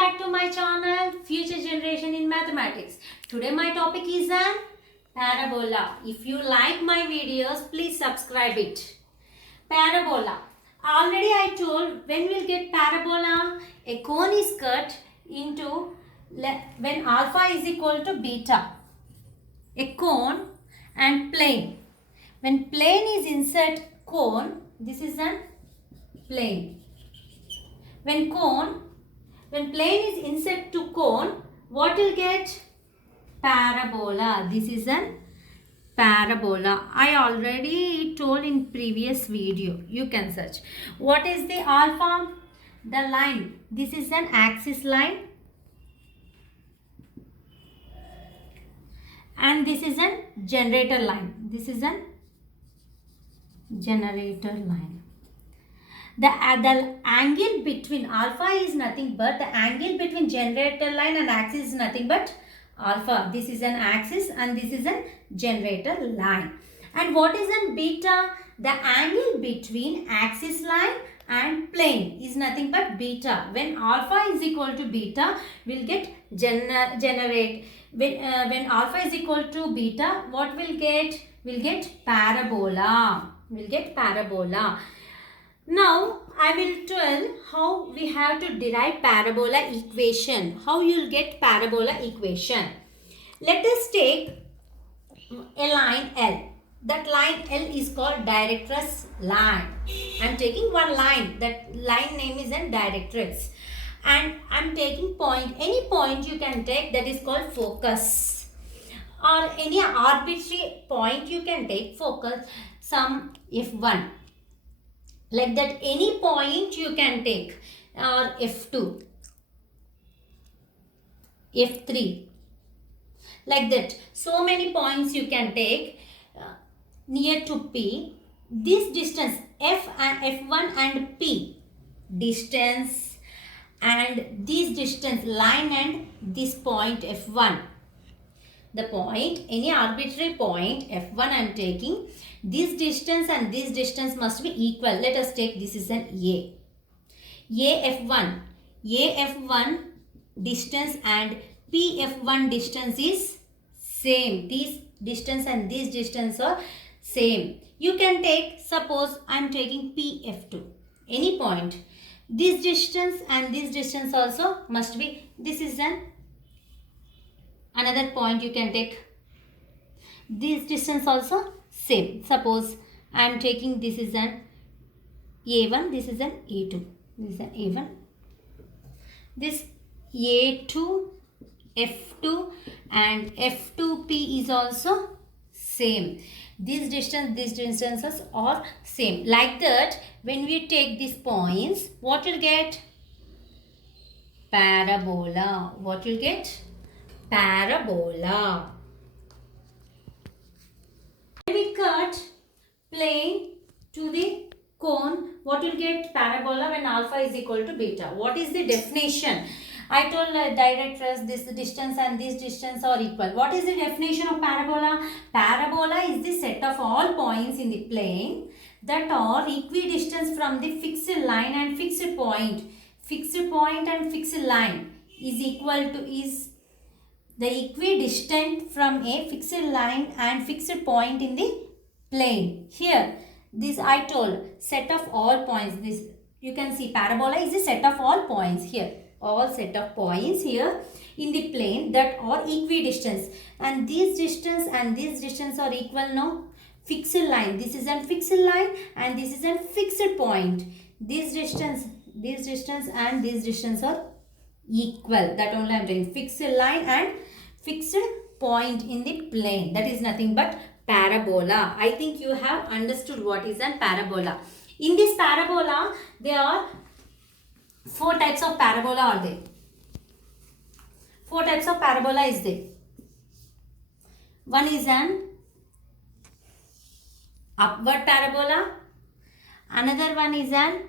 back to my channel Future Generation in Mathematics. Today my topic is an parabola. If you like my videos, please subscribe it. Parabola. Already I told when we'll get parabola, a cone is cut into when alpha is equal to beta. A cone and plane. When plane is insert cone, this is an plane. When plane is insert to cone, what will get? Parabola. This is an parabola. I already told in previous video. You can search. What is the alpha? The line. This is an axis line. And this is an generator line. This is an generator line. The angle between alpha is nothing but the angle between generator line and axis is nothing but alpha. This is an axis and this is a generator line. And what is an beta? The angle between axis line and plane is nothing but beta. When alpha is equal to beta, we'll get generate. When alpha is equal to beta, what will get? We'll get parabola. We'll get parabola. Now, I will tell how we have to derive parabola equation. How you will get parabola equation. Let us take a line L. That line L is called directress line. I am taking one line. That line name is a directress. And I am taking point. Any point you can take, that is called focus. Or any arbitrary point you can take focus. Some F1. Like that, any point you can take, or F2, F3, like that. So many points you can take near to P. This distance F1 and P distance, and this distance line and this point F1. The point, any arbitrary point F1 I am taking. This distance and this distance must be equal. Let us take this is an A. AF1. AF1 distance and PF1 distance is same. This distance and this distance are same. You can take, suppose I am taking PF2. Any point. This distance and this distance also must be, this is another point you can take. This distance also same. Suppose I am taking this is an A1, this is an A2. This is an A1. This A2, F2 and F2P is also same. This distances are same. Like that, when we take these points, what will get? Parabola. What will get? Parabola. When we cut plane to the cone, what will get? Parabola when alpha is equal to beta. What is the definition? I told directress this distance and this distance are equal. What is the definition of parabola? Parabola is the set of all points in the plane that are equidistant from the fixed line and fixed point. Fixed point and fixed line is equal to the equidistant from a fixed line and fixed point in the plane. Here, this I told set of all points. This you can see parabola is a set of all points here. All set of points here in the plane that are equidistant. And this distance and this distance are equal, no? Fixed line. This is a fixed line and this is a fixed point. This distance and this distance are equal. That only I am telling. Fixed line and fixed point in the plane. That is nothing but parabola. I think you have understood what is a parabola. In this parabola, there are 4 types of parabola are there. 4 types of parabola is there. One is an upward parabola. Another one is an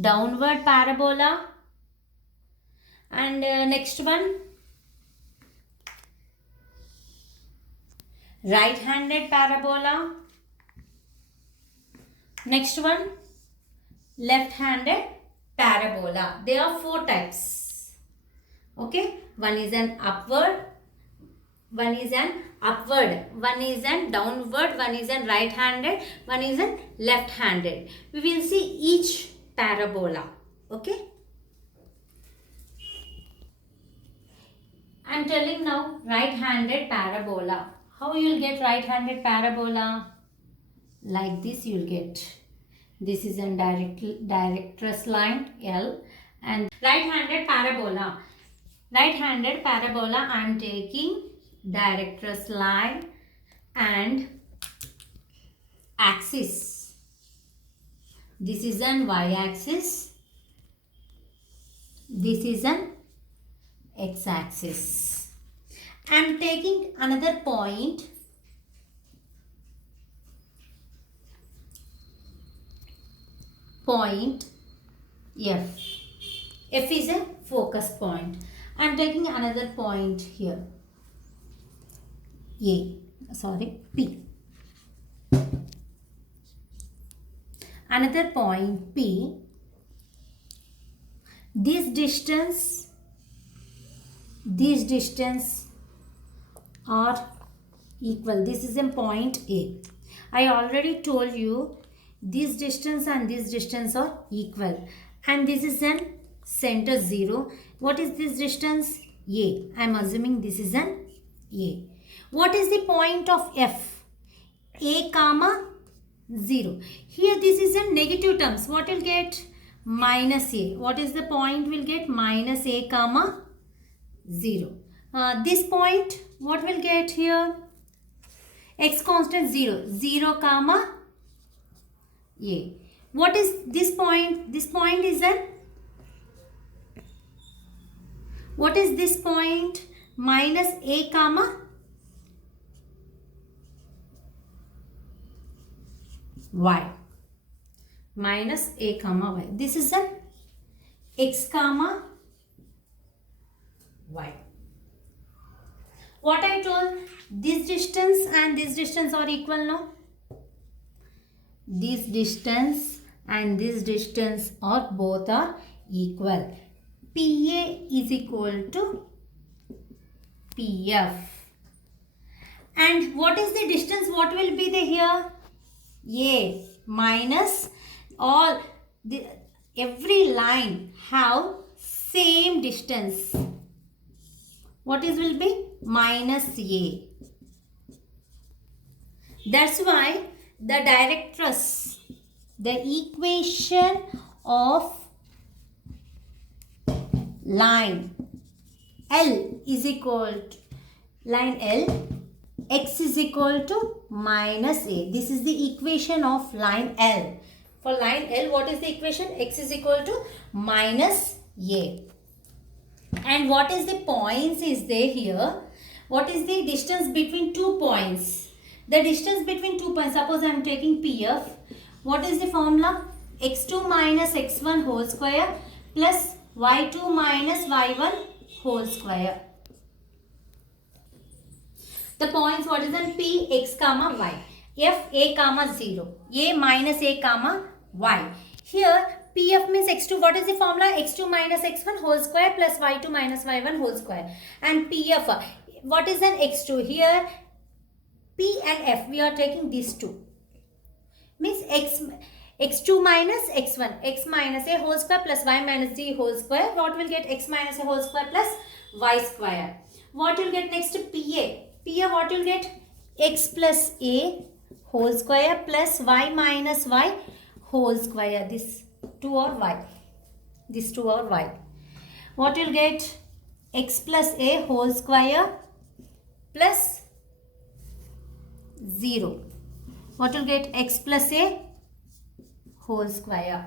downward parabola. And next one, right-handed parabola. Next one, left-handed parabola. There are four types. Okay, one is an upward, one is an downward, one is an right-handed, one is an left-handed. We will see each parabola. Okay. I am telling now right-handed parabola. How you will get right-handed parabola? Like this you will get. This is a directress line L, and right-handed parabola. Right-handed parabola, I am taking directress line and axis. This is an y-axis. This is an x-axis. I am taking another point. Point F. F is a focus point. I am taking another point here. P. Another point P. This distance are equal. This is a point A. I already told you this distance and this distance are equal, and this is an center 0. What is this distance? A. I am assuming this is an A. What is the point of F? A comma 0. Here this is in negative terms. What will get? Minus A. What is the point? Will get minus A comma 0. This point, what will get here? X constant 0. 0 comma A. What is this point? This point is an, what is this point? Minus A comma Y. Minus A comma Y. This is an X comma Y. What I told, this distance and this distance are equal now. This distance and this distance are both are equal. PA is equal to PF. And what is the distance? What will be the here? A minus all the every line have same distance. What is will be? Minus A. That's why the directress, the equation of line L is equal to line L, x is equal to minus A. This is the equation of line L. For line L, what is the equation? X is equal to minus A. And what is the points is there here? What is the distance between 2 points? The distance between 2 points, suppose I am taking PF. What is the formula? x2 minus x1 whole square plus y2 minus y1 whole square. The points, what is an P, x comma y. F, a comma 0. A minus a comma y. Here PF means x2. What is the formula? x2 minus x1 whole square plus y2 minus y1 whole square. And PF, what is an x2? Here P and F, we are taking these two. Means x2 minus x1. X minus a whole square plus y minus z whole square. What will get? X minus a whole square plus y square. What will get next? PA. PA what will get? X plus a whole square plus y minus y whole square. This 2 or y. This 2 or y. What will get? X plus a whole square plus 0. What will get? X plus a whole square.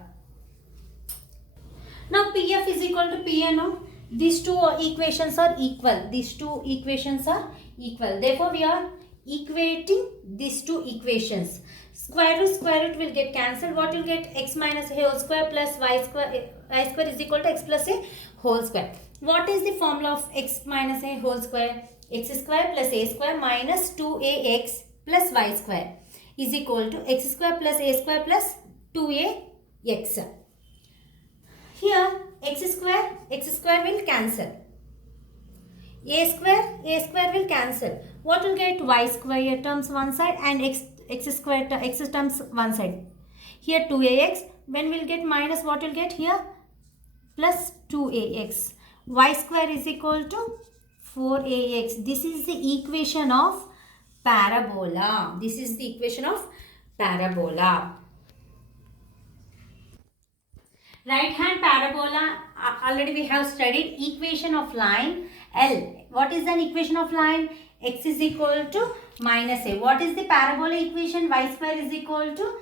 Now PF is equal to PA now. These two equations are equal. These two equations are equal. Therefore, we are equating these two equations. Square root will get cancelled. What will get? X minus a whole square plus y square is equal to x plus a whole square. What is the formula of x minus a whole square? X square plus a square minus 2ax plus y square is equal to x square plus a square plus 2ax. Here x square will cancel. A square will cancel. What will get? Y square terms one side and x terms one side. Here 2ax. When we'll get minus, what will get here? Plus 2ax. Y square is equal to 4ax. This is the equation of parabola. This is the equation of parabola. Right hand parabola, already we have studied. Equation of line L. What is an equation of line? X is equal to minus a. What is the parabola equation? Y square is equal to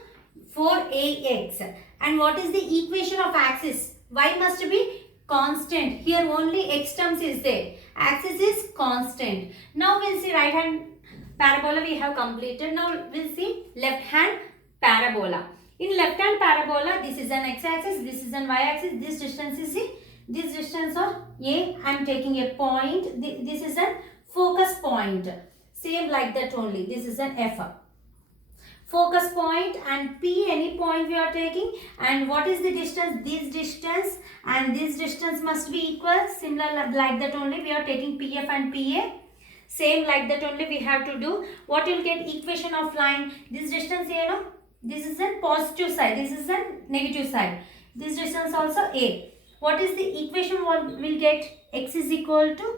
4ax. And what is the equation of axis? Y must be constant. Here only x terms is there. Axis is constant. Now we'll see right hand parabola we have completed. Now we'll see left hand parabola. In left hand parabola, this is an x-axis, this is an y-axis, this distance is C, this distance of A. I am taking a point, this is a focus point. Same like that only, this is an F. Focus point and P, any point we are taking. And what is the distance? This distance and this distance must be equal. Similar like that only, we are taking PF and PA. Same like that only we have to do. What will get? Equation of line. This distance here, no? This is a positive side. This is a negative side. This distance also A. What is the equation we'll get? X is equal to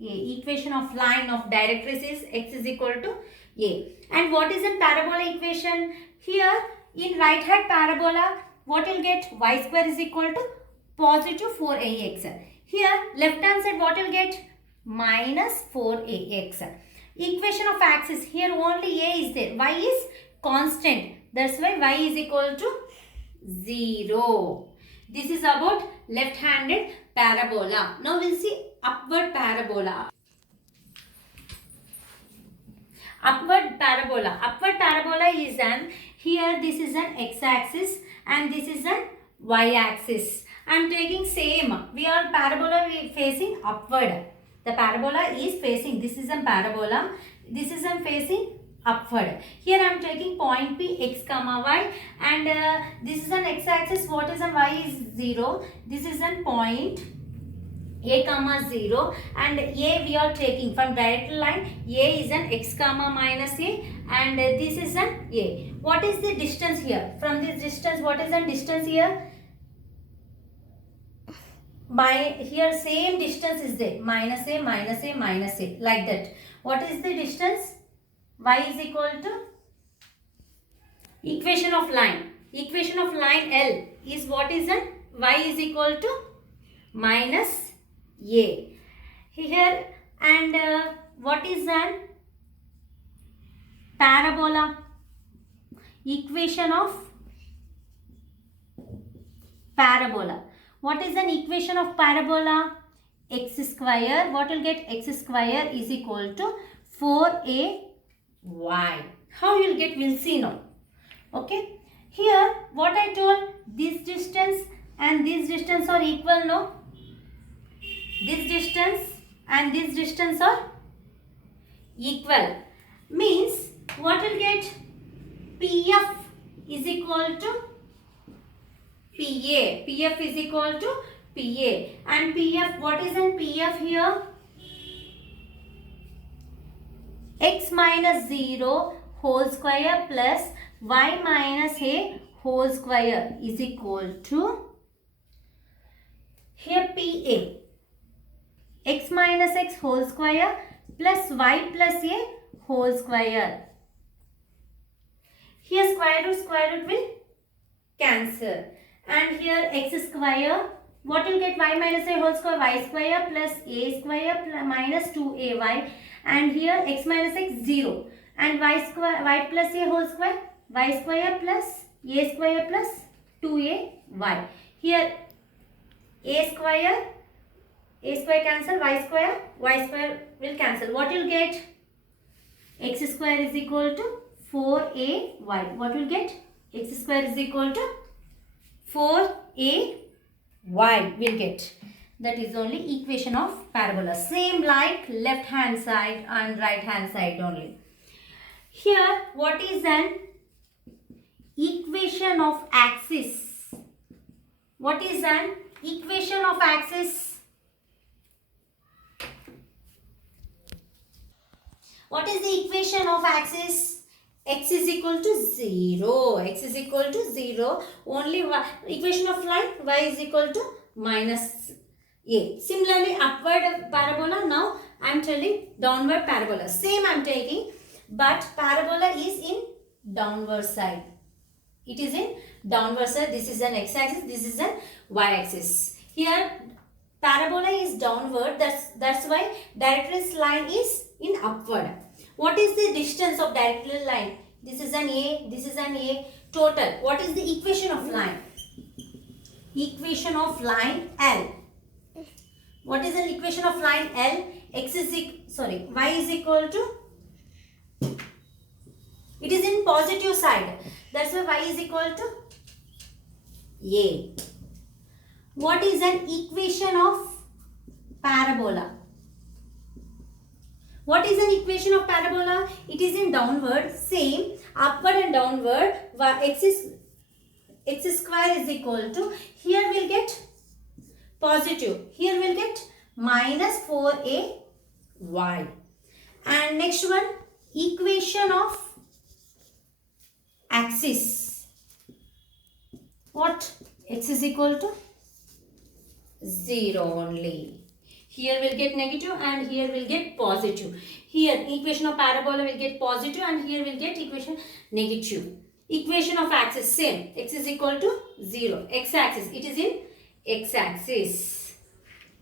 A. Equation of line of directrix is X is equal to A. And what is a parabola equation? Here in right hand parabola, what will get? Y square is equal to positive 4ax. Here left hand side, what will get? Minus 4ax. Equation of axis, here only A is there. Y is constant. That's why y is equal to 0. This is about left-handed parabola. Now we'll see upward parabola. Upward parabola. Upward parabola is here this is an x-axis and this is an y-axis. I am taking same. We are parabola facing upward. The parabola is facing. This is a parabola. This is facing upward. Here I am taking point P, x comma y, and this is an x-axis. What is a y is 0. This is a point A comma 0, and A we are taking from direct line. A is an x comma minus A, and this is an A. What is the distance here? From this distance, what is the distance here? By here same distance is there. Minus A, minus A, minus A, like that. What is the distance? Y is equal to equation of line. Equation of line L is what is that? Y is equal to minus A. Here and what is that? Parabola. Equation of parabola. What is an equation of parabola? X square. What will get? X square is equal to 4a y. How you will get? We'll see now. Okay. Here what I told, this distance and this distance are equal, no? This distance and this distance are equal. Means what will get? PF is equal to PA. PF is equal to PA. And PF, what is in PF here? X minus 0 whole square plus y minus a whole square is equal to, here PA, x minus x whole square plus y plus a whole square. Here square root will cancel. And here x square, what will get? Y minus a whole square, y square plus a square minus 2ay. And here x minus x 0. And y square, y plus a whole square, y square plus a square plus 2ay. Here a square cancel, y square will cancel. What will get? X square is equal to 4ay. What will get? X square is equal to 4ay will get. That is only equation of parabola. Same like left hand side and right hand side only. Here what is an equation of axis? What is an equation of axis? What is the equation of axis? X is equal to 0. X is equal to 0. Only y, equation of line, y is equal to minus a. Similarly, upward parabola. Now I am telling downward parabola. Same I am taking, but parabola is in downward side. It is in downward side. This is an x-axis. This is an y-axis. Here parabola is downward. That's why directress line is in upward. What is the distance of directress line? This is an A. This is an A. Total. What is the equation of line? Equation of line L. What is the equation of line L? Y is equal to. It is in positive side. That's why y is equal to A. What is an equation of parabola? What is an equation of parabola? It is in downward. Same. Upward and downward. X square is equal to. Here we'll get positive. Here we'll get minus 4ay. And next one. Equation of axis. What? X is equal to 0 only. Here we'll get negative and here we'll get positive. Here equation of parabola will get positive and here we'll get equation negative. Equation of axis same. X is equal to 0. X-axis. It is in x-axis.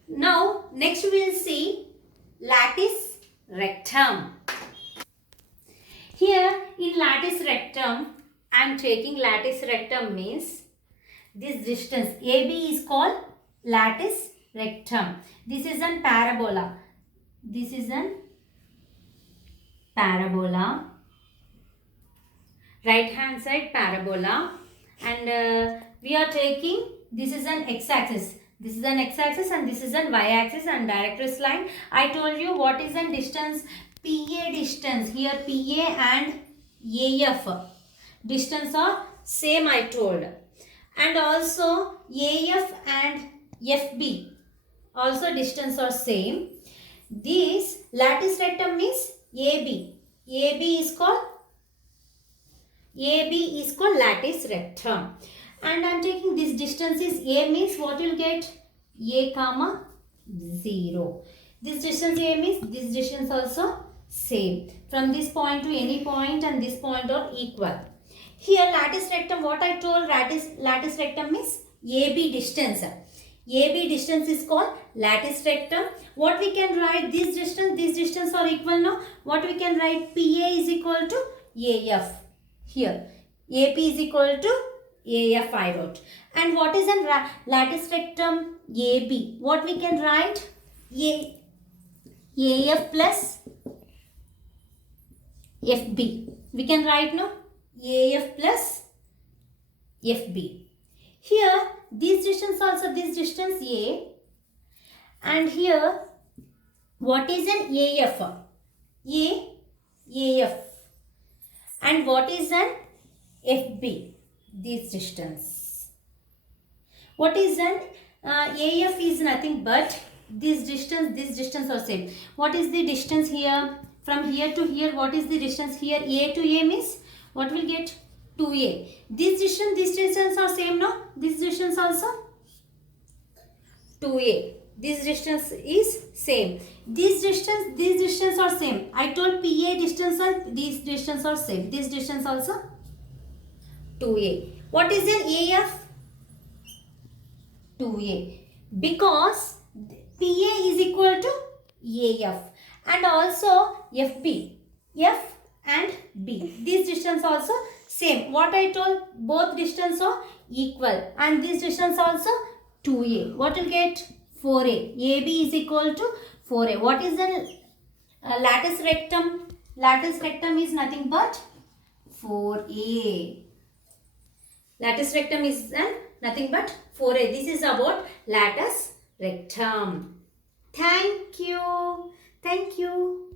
Now next we will see lattice rectum. Here in lattice rectum, I am taking lattice rectum means this distance AB is called lattice rectum. This is an parabola. This is an parabola. Right hand side parabola. And we are taking, this is an x-axis. This is an x-axis and this is an y-axis and directress line. I told you what is an distance. PA distance. Here PA and AF. Distance are same I told. And also AF and FB. Also distance are same. This lattice rectum means AB. AB is called lattice rectum. And I am taking this distance is A means what you will get? A comma 0. This distance A means this distance also same. From this point to any point and this point are equal. Here lattice rectum, what I told, lattice rectum means AB distance. AB distance is called lattice rectum. What we can write, this distance are equal now. What we can write, PA is equal to AF. Here AP is equal to AF I wrote. And what is an lattice rectum? AB. What we can write? AF plus FB. We can write now AF plus FB. Here this distance also, this distance A. And here what is an AF? AF. And what is an FB? This distance. What is an AF is nothing but this distance are same. What is the distance here? From here to here, what is the distance here? A to A means what will get? 2A. This distance are same now. This distance also 2A. This distance is same. This distance are same. I told PA distance and this distance are same. This distance also 2A. What is an AF? 2A. Because PA is equal to AF. And also FB. F and B. This distance also same. What I told, both distance are equal. And this distance also 2A. What will get? 4A. AB is equal to 4A. What is the lattice rectum? Lattice rectum is nothing but 4A. Lattice rectum is nothing but 4A. This is about lattice rectum. Thank you. Thank you.